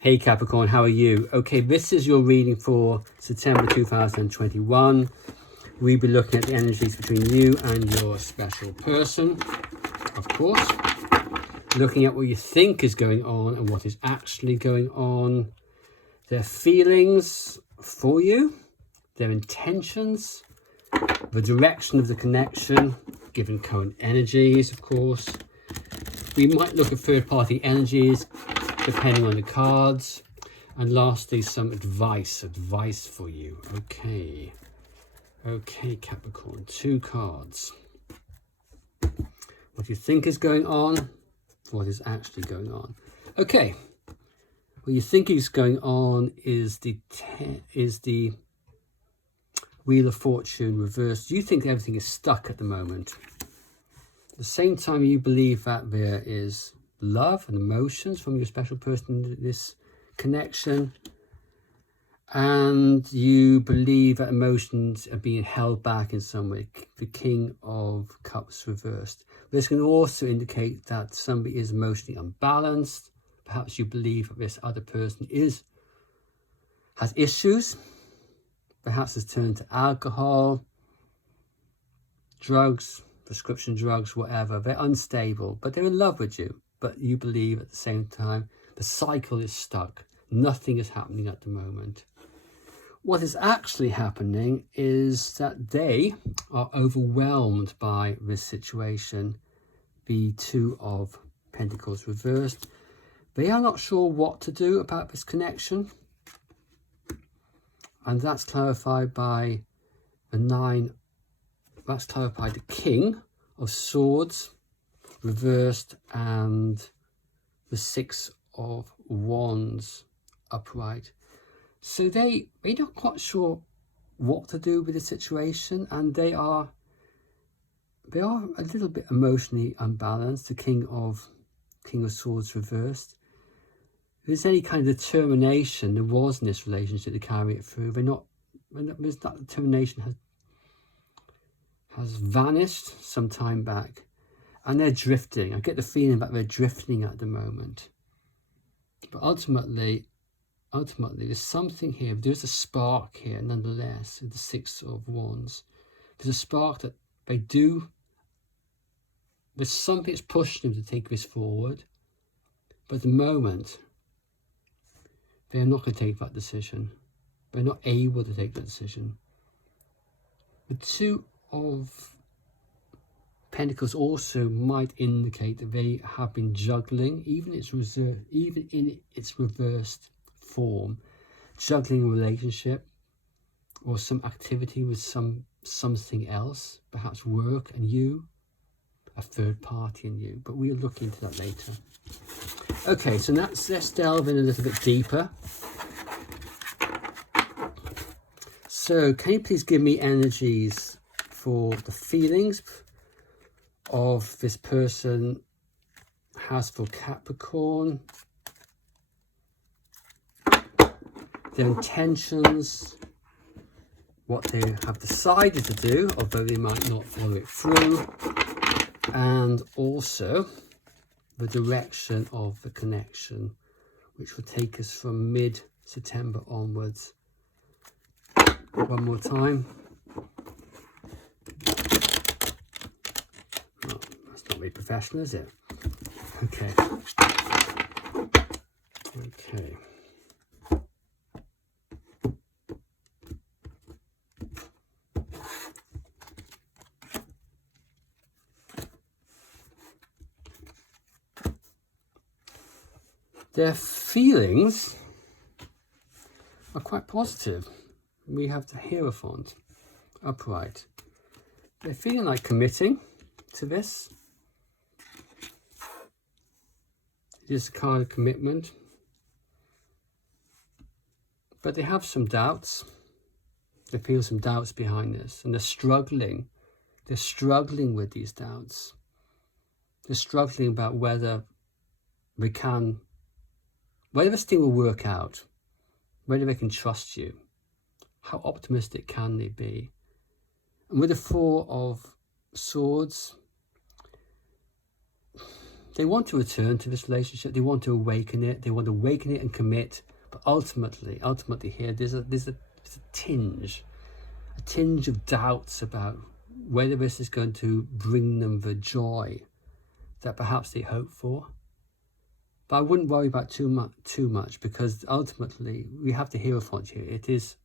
Hey Capricorn, how are you? Okay, this is your reading for September 2021. We'll be looking at the energies between you and your special person, of course. Looking at what you think is going on and what is actually going on. Their feelings for you, their intentions, the direction of the connection, given current energies, of course. We might look at third-party energies, depending on the cards. And lastly, some advice for you. Okay, Capricorn, 2 cards. What you think is going on, what is actually going on. Okay, what you think is going on is the Wheel of Fortune reversed. You think everything is stuck at the moment. At the same time, you believe that there is love and emotions from your special person in this connection, and you believe that emotions are being held back in some way. The King of Cups reversed. This can also indicate that somebody is emotionally unbalanced. Perhaps you believe that this other person has issues, perhaps has turned to alcohol, drugs, prescription drugs, whatever. They're unstable, but they're in love with you. But you believe at the same time the cycle is stuck. Nothing is happening at the moment. What is actually happening is that they are overwhelmed by this situation. The 2 of Pentacles reversed. They are not sure what to do about this connection. And that's clarified by the 9. That's clarified the King of Swords reversed and the 6 of Wands upright. So they're not quite sure what to do with the situation, and they are a little bit emotionally unbalanced. The King of Swords reversed. If there's any kind of determination there was in this relationship to carry it through, that determination has vanished some time back. And they're drifting. I get the feeling that they're drifting at the moment. But ultimately, there's something here. There's a spark here, nonetheless, with the 6 of Wands. There's a spark that there's something that's pushing them to take this forward. But at the moment, they're not going to take that decision. They're not able to take that decision. The 2 of Pentacles also might indicate that they have been juggling, even in its reversed form, juggling a relationship or some activity with something else, perhaps work and you, a third party and you. But we'll look into that later. Okay, so let's delve in a little bit deeper. So can you please give me energies for the feelings of this person has for Capricorn, their intentions, what they have decided to do, although they might not follow it through, and also the direction of the connection, which will take us from mid-September onwards. One more time. Oh, that's not very professional, is it? Okay. Their feelings are quite positive. We have the Hierophant upright. They're feeling like committing to this. It is a card of commitment. But they have some doubts. They feel some doubts behind this, and they're struggling. They're struggling with these doubts. They're struggling about whether this thing will work out, whether they can trust you. How optimistic can they be? And with the 4 of Swords, They want to return to this relationship. They want to awaken it. They want to awaken it and commit. But ultimately here, there's a tinge of doubts about whether this is going to bring them the joy that perhaps they hope for. But I wouldn't worry about too much, because ultimately we have the Hierophant here. It is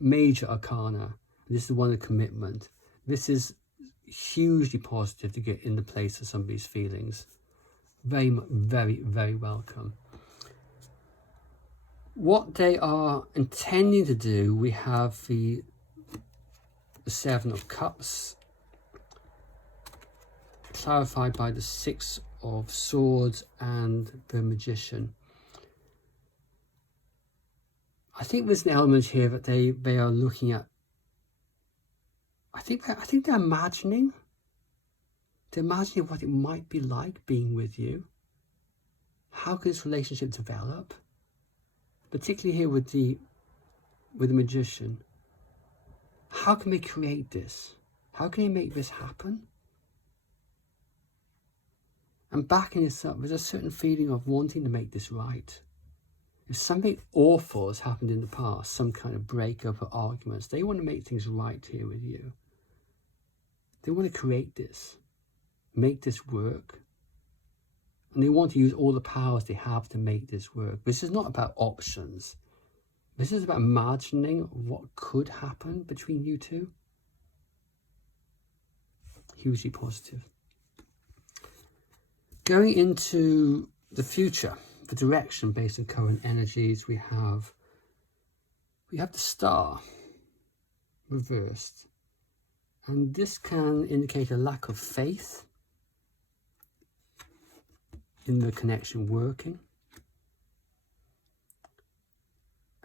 major arcana. This is the one of commitment. This is hugely positive to get in the place of somebody's feelings. Very, very, very welcome. What they are intending to do, we have the Seven of Cups, clarified by the Six of Swords and the Magician. I think there's an element here that they are looking at. I think they're imagining. They're imagining what it might be like being with you. How can this relationship develop? Particularly here with the Magician. How can they create this? How can they make this happen? And backing this up, there's a certain feeling of wanting to make this right. If something awful has happened in the past, some kind of breakup or arguments, they want to make things right here with you. They want to create this, make this work. And they want to use all the powers they have to make this work. This is not about options. This is about imagining what could happen between you two. Hugely positive. Going into the future, the direction based on current energies, we have the Star reversed. And this can indicate a lack of faith in the connection working.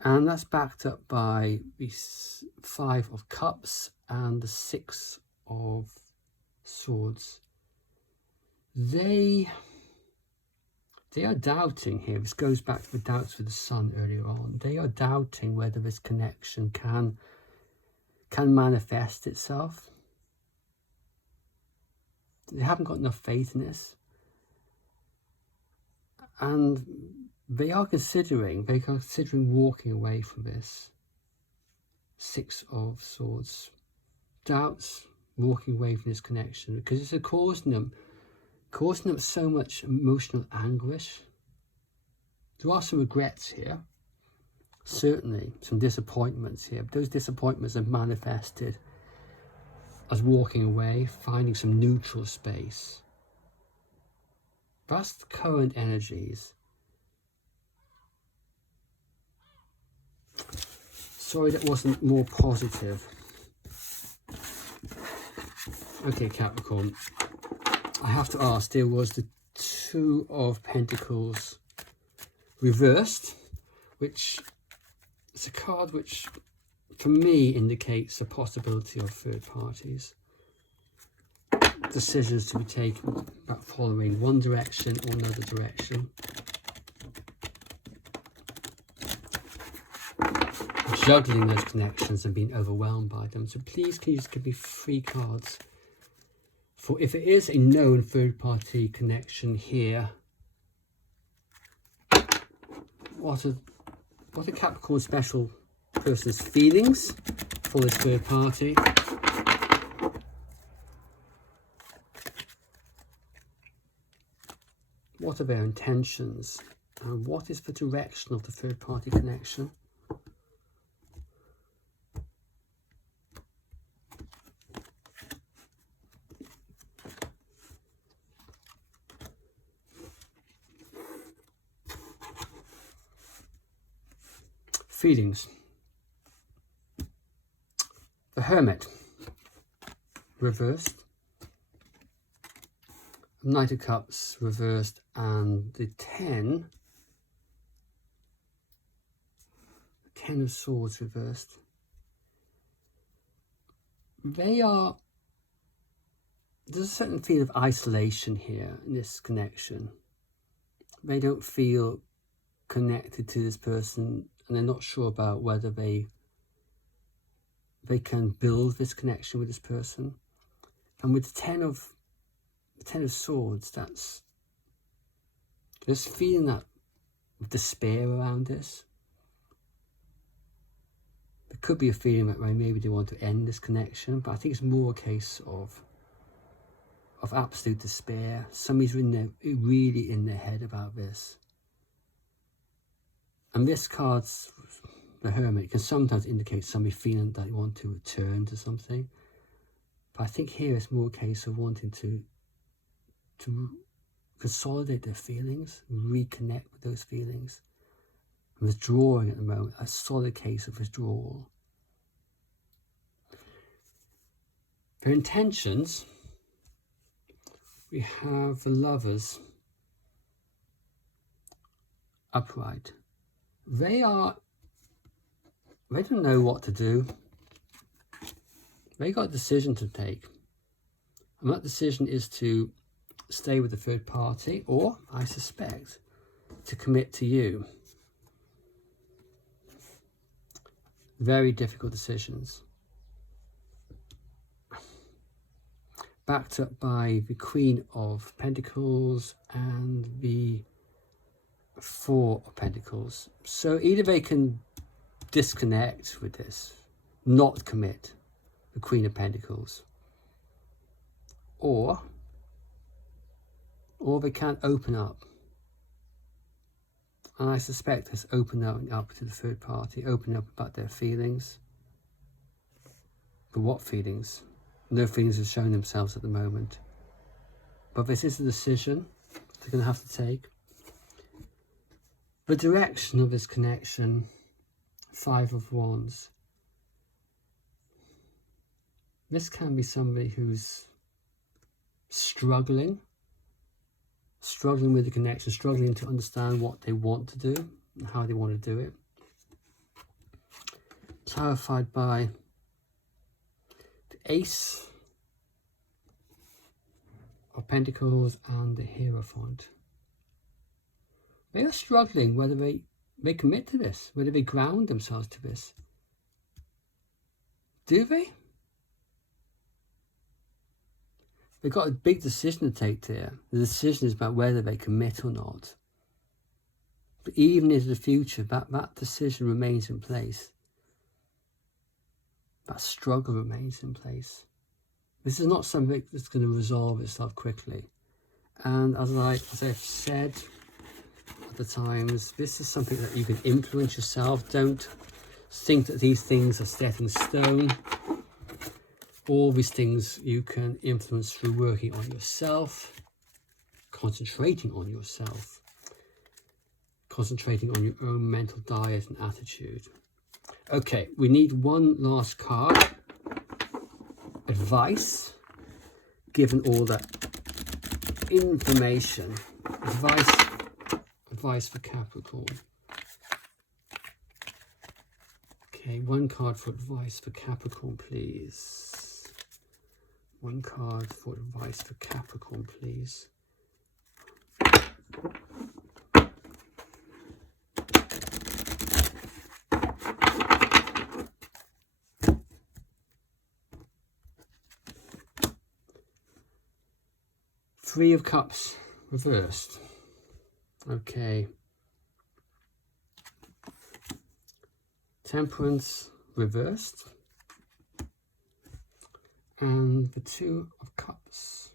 And that's backed up by the Five of Cups and the Six of Swords. They are doubting here. This goes back to the doubts with the Sun earlier on. They are doubting whether this connection can manifest itself. They haven't got enough faith in this. And they are considering walking away from this. Six of Swords. Doubts, walking away from this connection, because it's causing them so much emotional anguish. There are some regrets here, certainly some disappointments here, but those disappointments are manifested as walking away, finding some neutral space. That's the current energies. Sorry that wasn't more positive. Okay, Capricorn. I have to ask, there was the Two of Pentacles reversed, which is a card which, for me, indicates the possibility of third parties. Decisions to be taken about following one direction or another direction. Juggling those connections and being overwhelmed by them. So please, can you just give me 3 cards for if it is a known third-party connection here? What are Capricorn special person's feelings for this third party? What are their intentions? And what is the direction of the third-party connection? Feelings. The Hermit reversed, Knight of Cups reversed, and the Ten of Swords reversed. There's a certain feeling of isolation here in this connection. They don't feel connected to this person, and they're not sure about whether they can build this connection with this person. And with the Ten of Swords, There's feeling that despair around this. There could be a feeling that maybe they want to end this connection, but I think it's more a case of absolute despair. Somebody's really in their head about this. And this card's, the Hermit, can sometimes indicate somebody feeling that they want to return to something. But I think here it's more a case of wanting to consolidate their feelings, reconnect with those feelings. And withdrawing at the moment, a solid case of withdrawal. Their intentions, we have the Lovers upright. They don't know what to do. They got a decision to take. And that decision is to stay with the third party, or, I suspect, to commit to you. Very difficult decisions. Backed up by the Queen of Pentacles and the Four of Pentacles. So either they can disconnect with this, not commit, the Queen of Pentacles, or they can't open up. And I suspect it's opening up to the third party, opening up about their feelings. But what feelings? No feelings are showing themselves at the moment. But this is a decision they're going to have to take. The direction of this connection, Five of Wands. This can be somebody who's struggling with the connection, struggling to understand what they want to do and how they want to do it. Clarified by the Ace of Pentacles and the Hierophant. They are struggling whether they commit to this, whether they ground themselves to this. Do they? They've got a big decision to take there. The decision is about whether they commit or not. But even into the future, that decision remains in place. That struggle remains in place. This is not something that's going to resolve itself quickly. And as I've said at the times, this is something that you can influence yourself. Don't think that these things are set in stone. All these things you can influence through working on yourself, concentrating on yourself, concentrating on your own mental diet and attitude. Okay, we need one last card. Advice, given all that information. Advice for Capricorn. Okay, one card for advice for Capricorn, please. One card for advice for Capricorn, please. Three of Cups reversed. Okay. Temperance reversed. And the Two of Cups.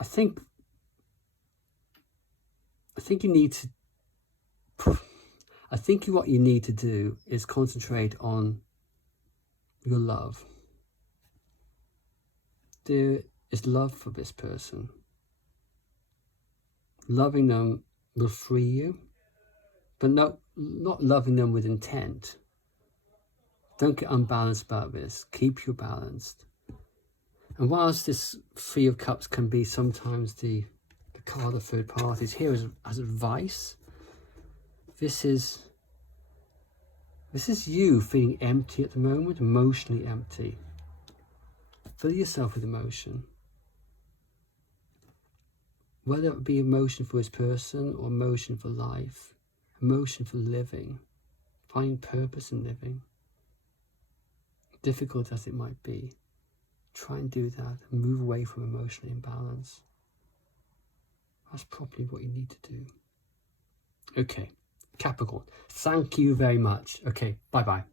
I think you need to, what you need to do is concentrate on your love. There is love for this person. Loving them will free you, but not loving them with intent. Don't get unbalanced about this. Keep you balanced. And whilst this Three of Cups can be sometimes the card of third parties, here as advice, this is you feeling empty at the moment, emotionally empty. Fill yourself with emotion. Whether it be emotion for this person or emotion for life, emotion for living, finding purpose in living. Difficult as it might be. Try and do that and move away from emotional imbalance. That's probably what you need to do. Okay, Capricorn, thank you very much. Okay, bye-bye.